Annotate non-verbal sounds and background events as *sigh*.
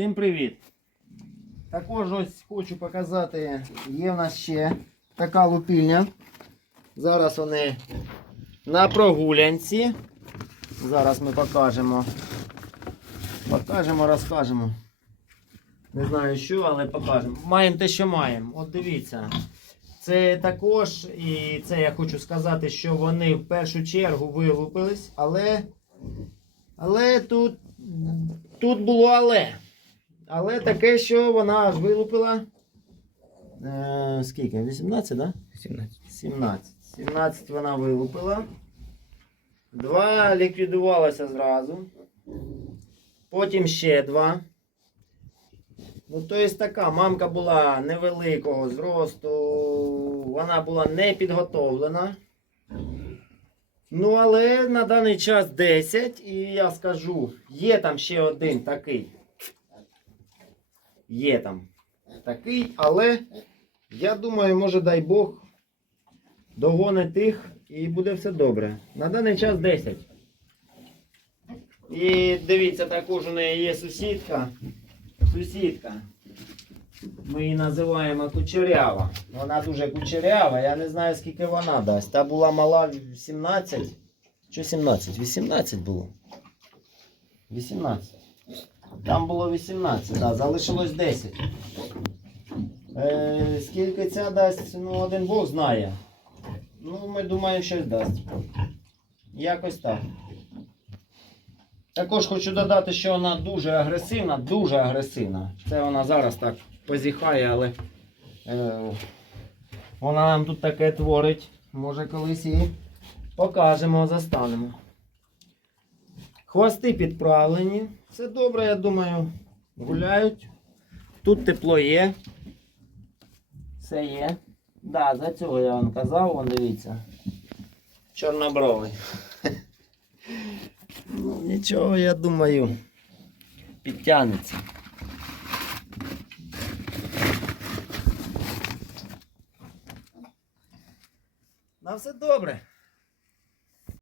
Всім привіт! Також ось хочу показати, є в нас ще така лупільня. Зараз вони на прогулянці. Зараз ми покажемо. Покажемо, розкажемо. Не знаю що, але покажемо. Маємо те, що маємо. От дивіться. Це також, і це я хочу сказати, що вони в першу чергу вилупились, але. Але тут. Тут було але. Але таке, що вона аж вилупила. Е, скільки? 18, так? Да? 17. 17. 17 вона вилупила. Два ліквідувалося зразу. Потім ще два. Ну, то є така, мамка була невеликого зросту, вона була не підготовлена. Ну, але на даний час 10, і я скажу, є там ще один такий. Є там такий, але я думаю, може дай Бог догони тих і буде все добре. На даний час 10. І дивіться, також у неї є сусідка. Сусідка. Ми її називаємо кучерява. Вона дуже кучерява, я не знаю скільки вона дасть. Та була мала 17. Що 17? 18 було. 18. Там було 18, да, залишилось 10. Е, скільки ця дасть, ну один Бог знає. Ну, ми думаємо, щось дасть. Якось так. Також хочу додати, що вона дуже агресивна, дуже агресивна. Це вона зараз так позіхає, але е, вона нам тут таке творить. Може колись її покажемо, застанемо. Хвости підправлені. Все добре, я думаю, гуляють. Тут тепло є. Все є. Да, за цього я вам казав, вон дивіться. Чорнобровий. *laughs* Ну, нічого, я думаю, підтягнеться. На все добре.